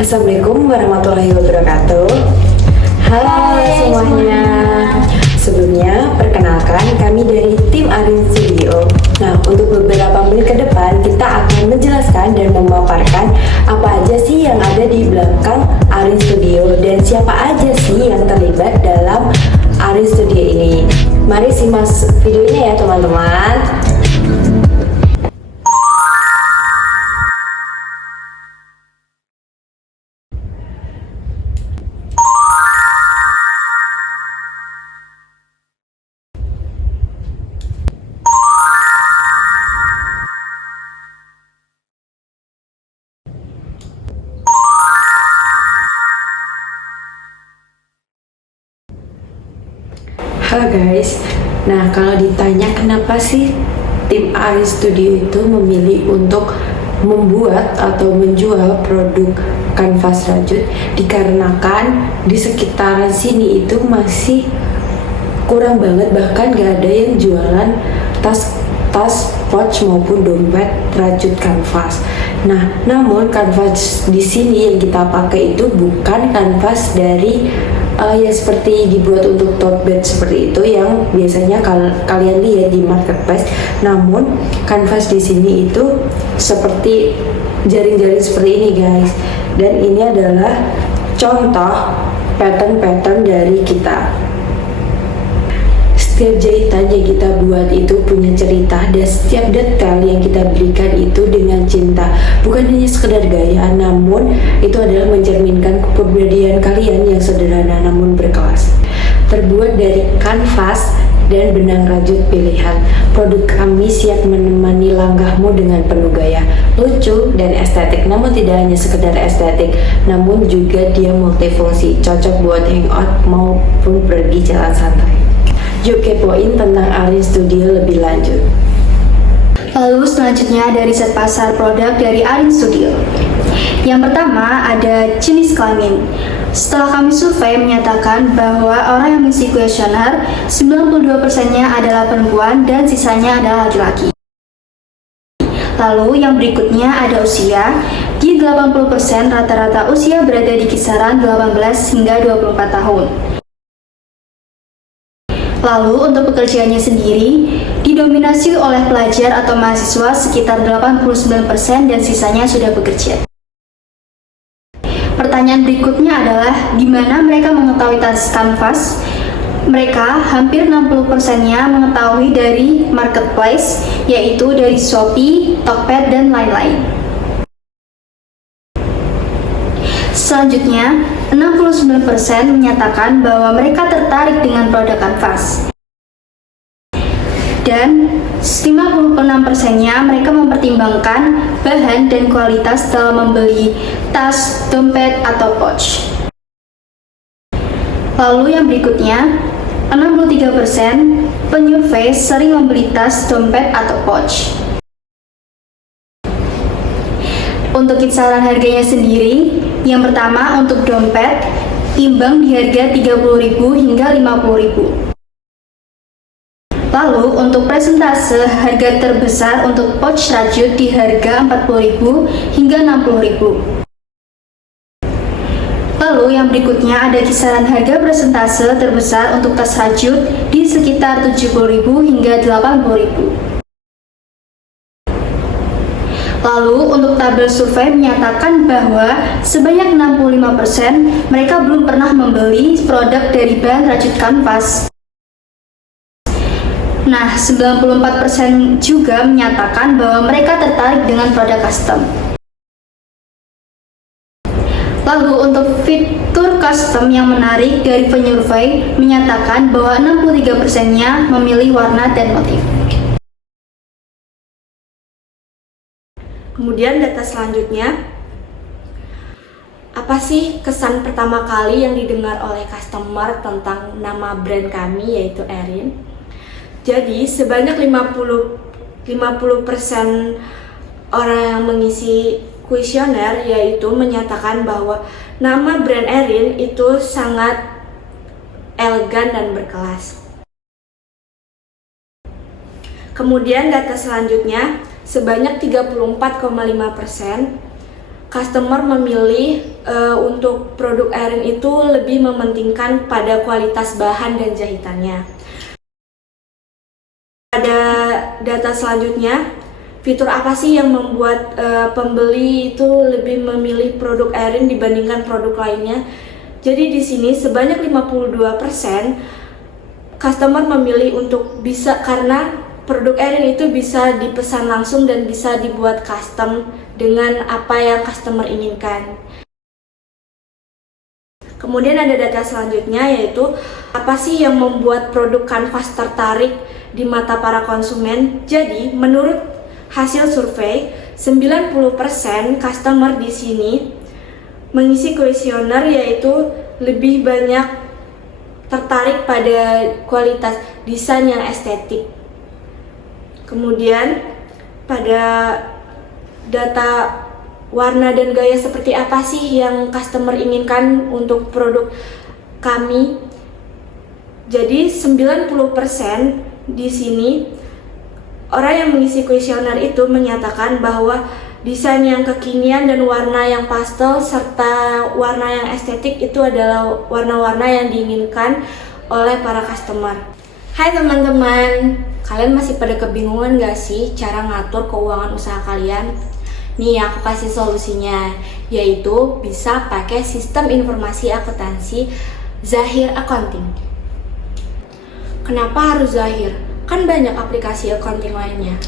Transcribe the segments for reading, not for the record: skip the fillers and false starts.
Assalamualaikum warahmatullahi wabarakatuh. Halo semuanya. Sebelumnya, perkenalkan kami dari tim Arin Studio. Nah, untuk beberapa menit ke depan, kita akan menjelaskan dan memaparkan apa aja sih yang ada di belakang Arin Studio dan siapa aja sih yang terlibat dalam Arin Studio ini. Mari simak videonya ya teman-teman. Halo guys, nah kalau ditanya kenapa sih tim Arin Studio itu memilih untuk membuat atau menjual produk kanvas rajut, dikarenakan di sekitaran sini itu masih kurang banget, bahkan gak ada yang jualan tas pouch maupun dompet rajut kanvas. Nah, namun kanvas di sini yang kita pakai itu bukan kanvas dari ya seperti dibuat untuk tote bag seperti itu yang biasanya kalian lihat di marketplace. Namun kanvas di sini itu seperti jaring-jaring seperti ini guys. Dan ini adalah contoh pattern-pattern dari kita. Setiap jahitan yang kita buat itu punya cerita, dan setiap detail yang kita berikan itu dengan cinta. Bukan hanya sekedar gaya, namun itu adalah mencerminkan kepribadian kalian yang sederhana namun berkelas. Terbuat dari kanvas dan benang rajut pilihan, produk kami siap menemani langkahmu dengan penuh gaya, lucu dan estetik. Namun tidak hanya sekedar estetik, namun juga dia multifungsi, cocok buat hangout maupun pergi jalan santai. Yuk kepoin tentang Arin Studio lebih lanjut. Lalu selanjutnya dari riset pasar produk dari Arin Studio. Yang pertama ada jenis kelamin. Setelah kami survei menyatakan bahwa orang yang mengisi kuesioner 92%-nya adalah perempuan dan sisanya adalah laki-laki. Lalu yang berikutnya ada usia. Di 80% rata-rata usia berada di kisaran 18 hingga 24 tahun. Lalu untuk pekerjaannya sendiri didominasi oleh pelajar atau mahasiswa sekitar 89% dan sisanya sudah bekerja. Pertanyaan berikutnya adalah di mana mereka mengetahui tas kanvas? Mereka hampir 60%-nya mengetahui dari marketplace, yaitu dari Shopee, Tokped, dan lain-lain. Selanjutnya, 69% menyatakan bahwa mereka tertarik dengan produk kanvas. Dan 56%-nya mereka mempertimbangkan bahan dan kualitas dalam membeli tas, dompet, atau pouch. Lalu yang berikutnya, 63% penyurvei sering membeli tas, dompet, atau pouch. Untuk kisaran harganya sendiri, yang pertama untuk dompet, timbang di harga 30.000 hingga 50.000. Lalu untuk presentase, harga terbesar untuk pouch rajut di harga 40.000 hingga 60.000. Lalu yang berikutnya ada kisaran harga presentase terbesar untuk tas rajut di sekitar 70.000 hingga 80.000. Lalu untuk tabel survei menyatakan bahwa sebanyak 65% mereka belum pernah membeli produk dari bahan rajut kanvas. Nah, 94% juga menyatakan bahwa mereka tertarik dengan produk custom. Lalu untuk fitur custom yang menarik dari penyurvei menyatakan bahwa 63%-nya memilih warna dan motif. Kemudian data selanjutnya, apa sih kesan pertama kali yang didengar oleh customer tentang nama brand kami yaitu Arin? Jadi sebanyak 50% orang yang mengisi kuesioner yaitu menyatakan bahwa nama brand Arin itu sangat elegan dan berkelas. Kemudian data selanjutnya, sebanyak 34,5% customer memilih untuk produk Erin itu lebih mementingkan pada kualitas bahan dan jahitannya. Pada data selanjutnya, fitur apa sih yang membuat pembeli itu lebih memilih produk Erin dibandingkan produk lainnya? Jadi di sini sebanyak 52% customer memilih untuk bisa, karena produk Erin itu bisa dipesan langsung dan bisa dibuat custom dengan apa yang customer inginkan. Kemudian ada data selanjutnya, yaitu apa sih yang membuat produk kanvas tertarik di mata para konsumen. Jadi menurut hasil survei, 90% customer di sini mengisi kuesioner, yaitu lebih banyak tertarik pada kualitas desain yang estetik. Kemudian pada data warna dan gaya seperti apa sih yang customer inginkan untuk produk kami. Jadi 90% di sini orang yang mengisi kuesioner itu menyatakan bahwa desain yang kekinian dan warna yang pastel serta warna yang estetik itu adalah warna-warna yang diinginkan oleh para customer. Hai teman-teman, kalian masih pada kebingungan gak sih cara ngatur keuangan usaha kalian? Nih aku kasih solusinya, yaitu bisa pakai sistem informasi akuntansi Zahir Accounting. Kenapa harus Zahir? Kan banyak aplikasi accounting lainnya.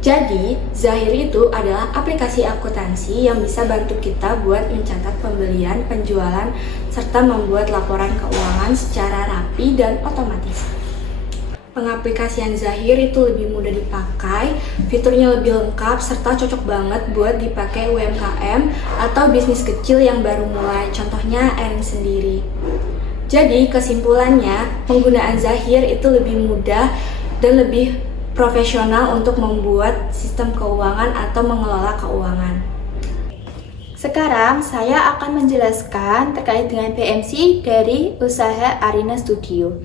Jadi, Zahir itu adalah aplikasi akuntansi yang bisa bantu kita buat mencatat pembelian, penjualan, serta membuat laporan keuangan secara rapi dan otomatis. Pengaplikasian Zahir itu lebih mudah dipakai, fiturnya lebih lengkap, serta cocok banget buat dipakai UMKM atau bisnis kecil yang baru mulai, contohnya Erin sendiri. Jadi, kesimpulannya, penggunaan Zahir itu lebih mudah dan lebih profesional untuk membuat sistem keuangan atau mengelola keuangan. Sekarang saya akan menjelaskan terkait dengan PMC dari usaha Arina Studio.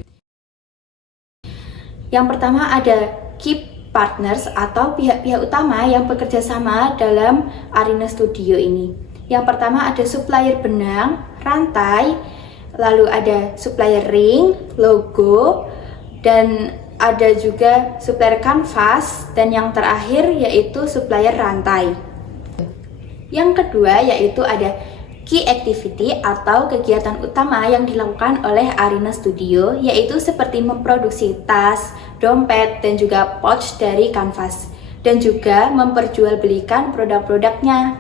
Yang pertama ada key partners atau pihak-pihak utama yang bekerja sama dalam Arina Studio ini. Yang pertama ada supplier benang, rantai, lalu ada supplier ring, logo, dan ada juga supplier kanvas, dan yang terakhir yaitu supplier rantai. Yang kedua yaitu ada key activity atau kegiatan utama yang dilakukan oleh Arina Studio, yaitu seperti memproduksi tas, dompet, dan juga pouch dari kanvas, dan juga memperjualbelikan produk-produknya.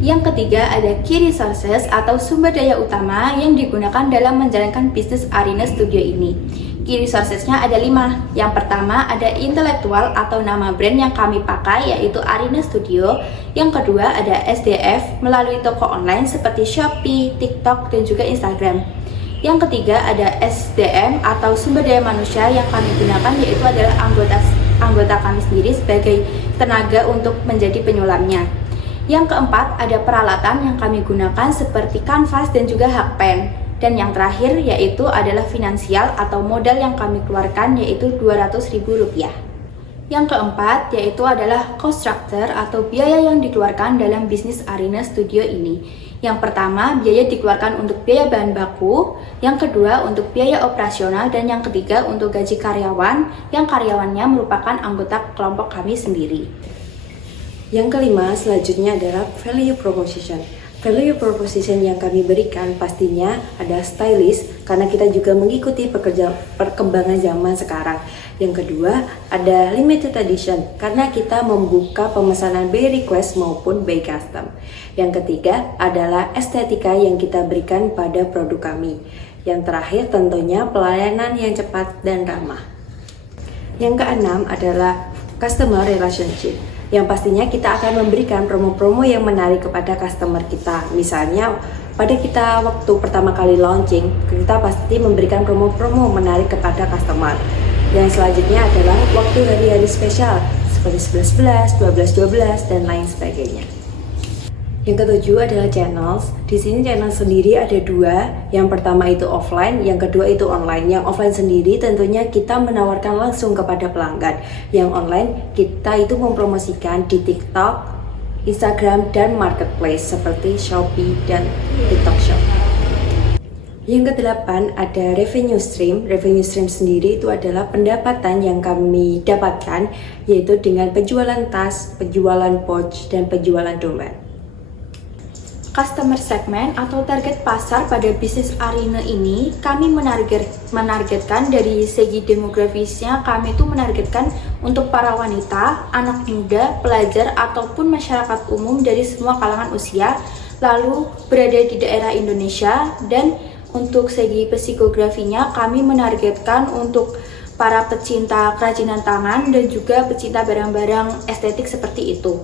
Yang ketiga ada key resources atau sumber daya utama yang digunakan dalam menjalankan bisnis Arina Studio ini. Key resources-nya ada 5. Yang pertama ada intelektual atau nama brand yang kami pakai, yaitu Arina Studio. Yang kedua ada SDF melalui toko online seperti Shopee, TikTok, dan juga Instagram. Yang ketiga ada SDM atau sumber daya manusia yang kami gunakan, yaitu adalah anggota kami sendiri sebagai tenaga untuk menjadi penyulamnya. Yang keempat ada peralatan yang kami gunakan seperti kanvas dan juga hakpen. Dan yang terakhir yaitu adalah finansial atau modal yang kami keluarkan, yaitu Rp200.000. Yang keempat yaitu adalah cost structure atau biaya yang dikeluarkan dalam bisnis Arina Studio ini. Yang pertama biaya dikeluarkan untuk biaya bahan baku, yang kedua untuk biaya operasional, dan yang ketiga untuk gaji karyawan yang karyawannya merupakan anggota kelompok kami sendiri. Yang kelima selanjutnya adalah value proposition. Value proposition yang kami berikan pastinya ada stylish, karena kita juga mengikuti perkembangan zaman sekarang. Yang kedua ada limited edition, karena kita membuka pemesanan by request maupun by custom. Yang ketiga adalah estetika yang kita berikan pada produk kami. Yang terakhir tentunya pelayanan yang cepat dan ramah. Yang keenam adalah customer relationship, yang pastinya kita akan memberikan promo-promo yang menarik kepada customer kita. Misalnya pada kita waktu pertama kali launching, kita pasti memberikan promo-promo menarik kepada customer. Dan selanjutnya adalah waktu hari-hari spesial seperti 11.11, 12.12, dan lain sebagainya. Yang ketujuh adalah channels. Di sini channel sendiri ada 2. Yang pertama itu offline, yang kedua itu online. Yang offline sendiri tentunya kita menawarkan langsung kepada pelanggan. Yang online kita itu mempromosikan di TikTok, Instagram, dan marketplace seperti Shopee dan TikTok Shop. Yang kedelapan ada revenue stream. Revenue stream sendiri itu adalah pendapatan yang kami dapatkan, yaitu dengan penjualan tas, penjualan pouch, dan penjualan dompet. Customer segment atau target pasar pada bisnis Arina ini kami menargetkan dari segi demografisnya, kami itu menargetkan untuk para wanita, anak muda, pelajar ataupun masyarakat umum dari semua kalangan usia, lalu berada di daerah Indonesia. Dan untuk segi psikografinya kami menargetkan untuk para pecinta kerajinan tangan dan juga pecinta barang-barang estetik seperti itu.